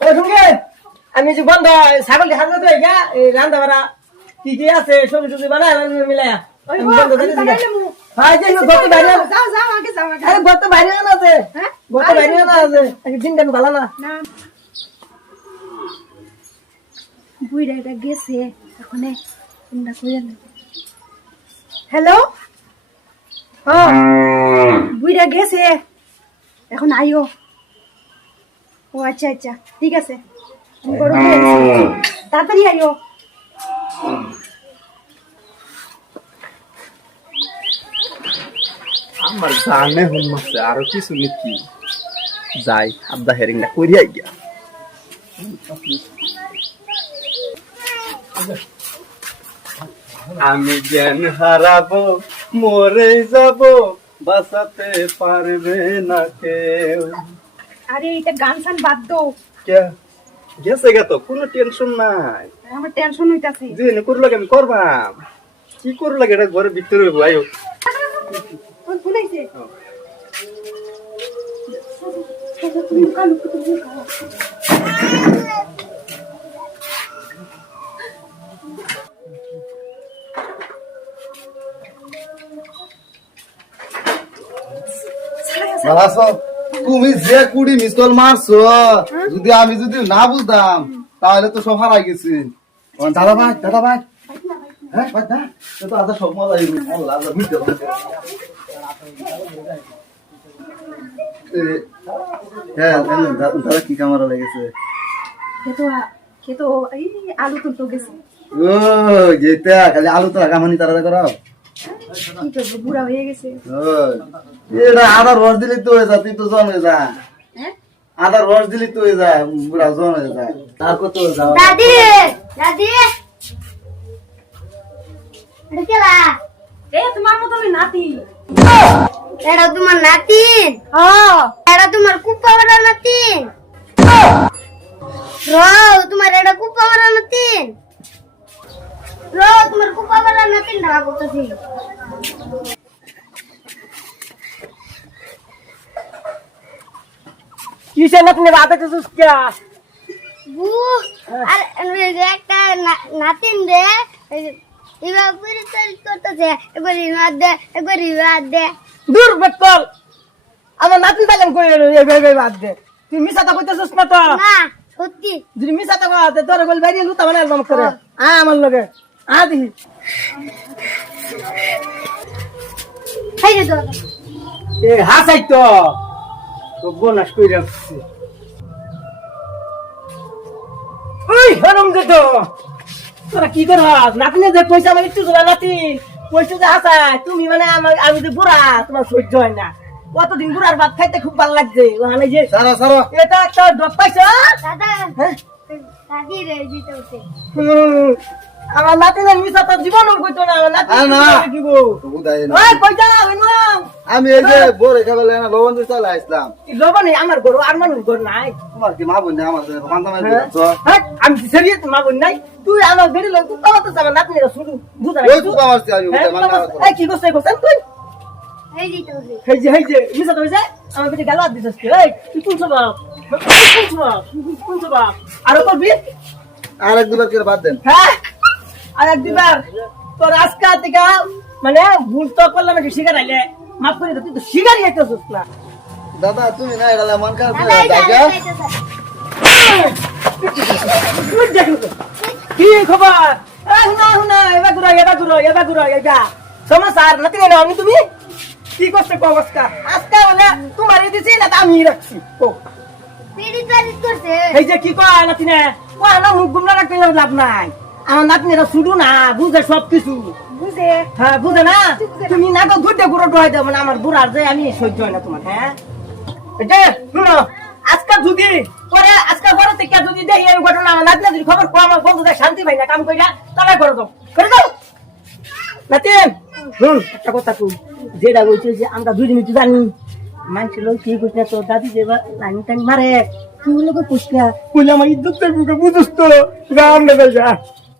আমি যে বন্ধ ছাগল হাত তো গা রান্না বাড়া কি কি আছে সবজি টবজি বানায় মিলায়া। ওই আমি গো, বন্ধ আমি করে দিছি। বানাইলে মু। ভাই যে গত বাইরে যাও যাও আগে যাও আগে। আরে গত বাইরে না আছে। হ্যাঁ? হ্যালো? হ্যাঁ বুইরা গেছে এখন আইও। ও আচ্ছা আচ্ছা ঠিক আছে। তাড়াতাড়ি আইও। আমার জানে হল মাসে আরও কিছু নাকি যাই আদা হেরিংটা করিয়া গিয়া। আমি জ্ঞান হারাবো মরে যাব বাঁচাতে পারবে না কেউ। আরে এটা গান সান বাদ দাও। কে? গেছে গে তো কোনো টেনশন নাই। আমার টেনশন হইতাছে। যে করল আমি করবাম। কি করল এটা ঘরের ভিতরে আয়ো ওই ভুলাইছে বালাসো, তুমি যে কুড়ি মিস কল মারছো যদি আমি যদি না বুঝতাম তাহলে তো সব হারাই গেছি। দাদা ভাই দাদা ভাই। হ্যাঁ ভাই দা এ তো আদা সব মজা আল্লাহ আল্লাহ বুঝতে হ্যাঁ দাদা কি ক্যামেরা লেগেছে খেতো খেতো এই আলু তুলতো গেছে। ও যেটা খালি আলু তো কামানি তারা করো কি করব বুড়া হয়ে গেছে ও, এটা আদার রস দিলে তো হয়ে যা তুই তো জন হয়ে যা। হ্যাঁ? আদার রস দিলে তো হয়ে যায় বুড়া জন হয়ে যায়। তারপর তো যাওয়া দাদি দাদি। এটা কেলা এ তোমার মতো নাতি। এটা তোমার নাতিন হ্যাঁ এটা তোমার বড় নাতিন তোমার এটা কুপ্পা বড় নাতিন র তোমার কুপ্পা বড় ঢাকা করতেছি কিসে না তুমি রাতে কিছু আর একটা নাতিন রে এবার পুরি তৈরি করতেছে একবার ইমার দে একবার ইমার দে। দূর বেকল আমার নাতি পাইলাম কই এই ভাই ভাই বাদ দে। তুই মিসাটা কইতেছিস না তো? না সত্যি। যদি মিসাটা কইতে তোর বল বাইরে লুতা মানে একদম করে। আ আমার লগে আ দিহি এই যে তোর। এ হাসাই তো তো বোনাস কই রাখছি ওই হরম দে তোরা কি করবাস নাতি যে পয়সা মানে একটু জোড়া নাতি। পয়সা যে হাসাই তুমি মানে আমার আমি যে বুড়া তোমার সহ্য হয় না। কতদিন বুড়ার ভাত খাইতে খুব ভালো লাগছে। ওখানে যে সারা সারা। এটা একটা ডক পাইছো দাদা হ্যাঁ? দাদি রে দিতে আমার নাতি না মিশা তো জীবনও কইতো না আমার নাতি আরে না। দিব তবু দেয় না। ওই কই যাও ইমাম আমি এই যে বরে খাবে না লবণ দিয়ে চলে আসলাম। লবণে আমার গরু আর মানুষ ঘর নাই। তোমার কি মা বোন নেই আমার হ্যাঁ? দিচ্ছ? হ্যাঁ, আমি কি সেরিয়ে মা বোন নাই? তুই আমার বেড়ে লোক তুই যাবে নাতনিরা শুধু বুঝা ওই কুপা মারছি আমি হ্যাঁ, উঠে মান্না এই কি করছে করছেন তুই? দিতে যে এই যে মিশা তো হইছে আমার বেটে গালাত দিছিস কি? এই তুই কোন স্বভাব? কোন স্বভাব? কোন স্বভাব? আরও করবি আর এক দুবার করে বাদ দেন? হ্যাঁ। আর এক দুবার তোর আজকে থেকে মানে ভুল তো করলাম একটু শিকার আইলে মাফ করে তুই তো শিকারই একটা না। দাদা তুমি না এটা মন খারাপ করে দাদা। কি খবর? হুনা হুনা এবার ঘুরো এবার ঘুরো এবার ঘুরো এটা সমাচার নাতি না আমি তুমি? কি করতে কো আজকা? আজকা মানে তোমার দিছি না আমি রাখছি ও পিড়ি করছে। এই যে কি কয় নাতি না ও না মুখ গুমরা রাখতে লাভ নাই। আমার নাতনিরা শুধু না বুঝে সব কিছু বুঝে। হ্যাঁ বুঝে না? তুমি না তো ঘুরতে ঘুরো ডয় দেবো না আমার বুড়ার যে আমি সহ্য হয় না তোমার হ্যাঁ? শুনো আজকে যদি পরে আজকে পরে থেকে যদি দেখি এই ঘটনা আমার নাতনি যদি খবর কম আমার বন্ধু শান্তি না কাম কইরা তারা করে দাও। করে দাও? নাতিন শুন একটা কথা যেটা বলছিস যে আমরা দুজনে তো জানি মানুষের লোক কি করছে তোর দাদি যে লাইন টাইন মারে তুই লোক কইলে আমার ইজ্জত বুঝুস তো গাম যা।